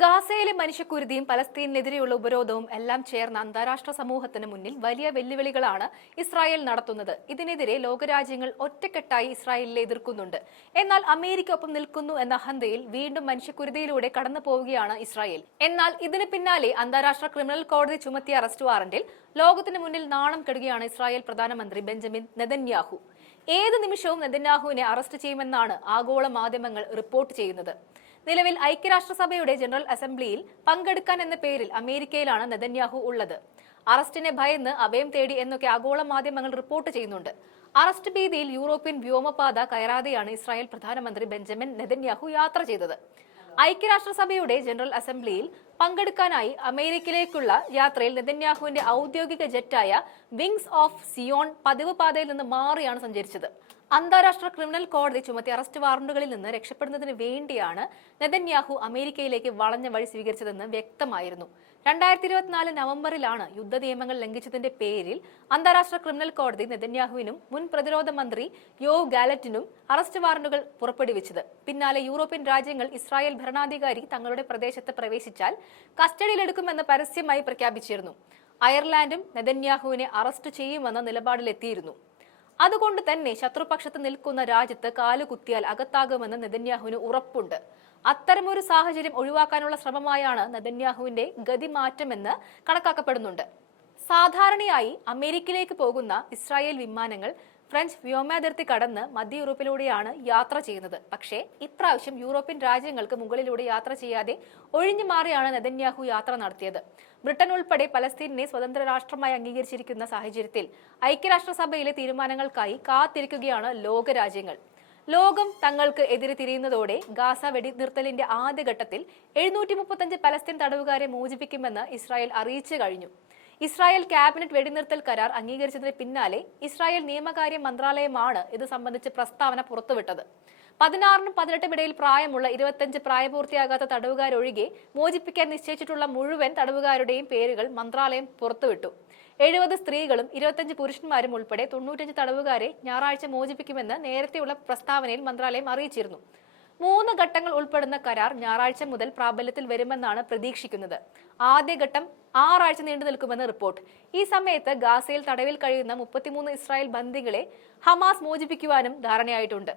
ഗാസയിലെ മനുഷ്യക്കുരുതിയും പലസ്തീനെതിരെയുള്ള ഉപരോധവും എല്ലാം ചേർന്ന അന്താരാഷ്ട്ര സമൂഹത്തിന് മുന്നിൽ വലിയ വെല്ലുവിളികളാണ് ഇസ്രായേൽ നടത്തുന്നത്. ഇതിനെതിരെ ലോകരാജ്യങ്ങൾ ഒറ്റക്കെട്ടായി ഇസ്രായേലിനെ എതിർക്കുന്നുണ്ട്. എന്നാൽ അമേരിക്ക ഒപ്പം നിൽക്കുന്നു എന്ന അഹന്തയിൽ വീണ്ടും മനുഷ്യക്കുരുതിയിലൂടെ കടന്നു പോവുകയാണ് ഇസ്രായേൽ. എന്നാൽ ഇതിന് പിന്നാലെ അന്താരാഷ്ട്ര ക്രിമിനൽ കോടതി ചുമത്തിയ അറസ്റ്റ് വാറന്റിൽ ലോകത്തിന് മുന്നിൽ നാണം കെടുകയാണ് ഇസ്രായേൽ പ്രധാനമന്ത്രി ബെഞ്ചമിൻ നെതന്യാഹു. ഏത് നിമിഷവും നെതന്യാഹുവിനെ അറസ്റ്റ് ചെയ്യുമെന്നാണ് ആഗോള മാധ്യമങ്ങൾ റിപ്പോർട്ട് ചെയ്യുന്നത്. നിലവിൽ ഐക്യരാഷ്ട്രസഭയുടെ ജനറൽ അസംബ്ലിയിൽ പങ്കെടുക്കാൻ എന്ന പേരിൽ അമേരിക്കയിലാണ് നെതന്യാഹു ഉള്ളത്. അറസ്റ്റിനെ ഭയന്ന് അഭയം തേടി എന്നൊക്കെ ആഗോള മാധ്യമങ്ങൾ റിപ്പോർട്ട് ചെയ്യുന്നുണ്ട്. അറസ്റ്റ് ഭീതിയിൽ യൂറോപ്യൻ വ്യോമപാത കയറാതെയാണ് ഇസ്രായേൽ പ്രധാനമന്ത്രി ബെഞ്ചമിൻ നെതന്യാഹു യാത്ര ചെയ്തത്. ഐക്യരാഷ്ട്രസഭയുടെ ജനറൽ അസംബ്ലിയിൽ പങ്കെടുക്കാനായി അമേരിക്കയിലേക്കുള്ള യാത്രയിൽ നെതന്യാഹുവിന്റെ ഔദ്യോഗിക ജെറ്റായ വിങ്സ് ഓഫ് സിയോൺ പതിവ് പാതയിൽ നിന്ന് മാറിയാണ് സഞ്ചരിച്ചത്. അന്താരാഷ്ട്ര ക്രിമിനൽ കോടതി ചുമത്തിയ അറസ്റ്റ് വാറന്റുകളിൽ നിന്ന് രക്ഷപ്പെടുന്നതിന് വേണ്ടിയാണ് നെതന്യാഹു അമേരിക്കയിലേക്ക് വളഞ്ഞ വഴി സ്വീകരിച്ചതെന്ന് വ്യക്തമായിരുന്നു. 2024 നവംബറിലാണ് യുദ്ധ നിയമങ്ങൾ ലംഘിച്ചതിന്റെ പേരിൽ അന്താരാഷ്ട്ര ക്രിമിനൽ കോടതി നെതന്യാഹുവിനും മുൻ പ്രതിരോധ മന്ത്രി യോവ് ഗാലറ്റിനും അറസ്റ്റ് വാറന്റുകൾ പുറപ്പെടുവിച്ചത്. പിന്നാലെ യൂറോപ്യൻ രാജ്യങ്ങൾ ഇസ്രായേൽ ഭരണാധികാരി തങ്ങളുടെ പ്രദേശത്ത് പ്രവേശിച്ചാൽ കസ്റ്റഡിയിലെടുക്കുമെന്ന് പരസ്യമായി പ്രഖ്യാപിച്ചിരുന്നു. അയർലാൻഡും നെതന്യാഹുവിനെ അറസ്റ്റ് ചെയ്യുമെന്ന നിലപാടിലെത്തിയിരുന്നു. അതുകൊണ്ട് തന്നെ ശത്രുപക്ഷത്ത് നിൽക്കുന്ന രാജ്യത്ത് കാലുകുത്തിയാൽ അകത്താകുമെന്ന് നെതന്യാഹുവിന് ഉറപ്പുണ്ട്. അത്തരമൊരു സാഹചര്യം ഒഴിവാക്കാനുള്ള ശ്രമമായാണ് നെതന്യാഹുവിന്റെ ഗതിമാറ്റമെന്ന് കണക്കാക്കപ്പെടുന്നുണ്ട്. സാധാരണയായി അമേരിക്കയിലേക്ക് പോകുന്ന ഇസ്രായേൽ വിമാനങ്ങൾ ഫ്രഞ്ച് വ്യോമാതിർത്തി കടന്ന് മധ്യ യൂറോപ്പിലൂടെയാണ് യാത്ര ചെയ്യുന്നത്. പക്ഷേ ഇപ്രാവശ്യം യൂറോപ്യൻ രാജ്യങ്ങൾക്ക് മുകളിലൂടെ യാത്ര ചെയ്യാതെ ഒഴിഞ്ഞു മാറിയാണ് നെതന്യാഹു യാത്ര നടത്തിയത്. ബ്രിട്ടൻ ഉൾപ്പെടെ പലസ്തീനെ സ്വതന്ത്ര രാഷ്ട്രമായി അംഗീകരിച്ചിരിക്കുന്ന സാഹചര്യത്തിൽ ഐക്യരാഷ്ട്രസഭയിലെ തീരുമാനങ്ങൾക്കായി കാത്തിരിക്കുകയാണ് ലോകരാജ്യങ്ങൾ. ലോകം തങ്ങൾക്ക് എതിരെ തിരിയുന്നതോടെ ഗാസ വെടിനിർത്തലിന്റെ ആദ്യഘട്ടത്തിൽ 735 പലസ്തീൻ തടവുകാരെ മോചിപ്പിക്കുമെന്ന് ഇസ്രായേൽ അറിയിച്ചു കഴിഞ്ഞു. ഇസ്രായേൽ ക്യാബിനറ്റ് വെടിനിർത്തൽ കരാർ അംഗീകരിച്ചതിന് പിന്നാലെ ഇസ്രായേൽ നിയമകാര്യ മന്ത്രാലയമാണ് ഇത് സംബന്ധിച്ച് പ്രസ്താവന പുറത്തുവിട്ടത്. 16-നും 18-നും ഇടയിൽ പ്രായമുള്ള 25 പ്രായപൂർത്തിയാകാത്ത തടവുകാരൊഴികെ മോചിപ്പിക്കാൻ നിശ്ചയിച്ചിട്ടുള്ള മുഴുവൻ തടവുകാരുടെയും പേരുകൾ മന്ത്രാലയം പുറത്തുവിട്ടു. 70 സ്ത്രീകളും 25 പുരുഷന്മാരും ഉൾപ്പെടെ 95 തടവുകാരെ ഞായറാഴ്ച മോചിപ്പിക്കുമെന്ന് നേരത്തെയുള്ള പ്രസ്താവനയിൽ മന്ത്രാലയം അറിയിച്ചിരുന്നു. 3 ഘട്ടങ്ങൾ ഉൾപ്പെടുന്ന കരാർ ഞായറാഴ്ച മുതൽ പ്രാബല്യത്തിൽ വരുമെന്നാണ് പ്രതീക്ഷിക്കുന്നത്. ആദ്യഘട്ടം 6 ആഴ്ച നീണ്ടു നിൽക്കുമെന്ന് റിപ്പോർട്ട്. ഈ സമയത്ത് ഗാസയിൽ തടവിൽ കഴിയുന്ന 33 ഇസ്രായേൽ ബന്ദികളെ ഹമാസ് മോചിപ്പിക്കുവാനും ധാരണയായിട്ടുണ്ട്.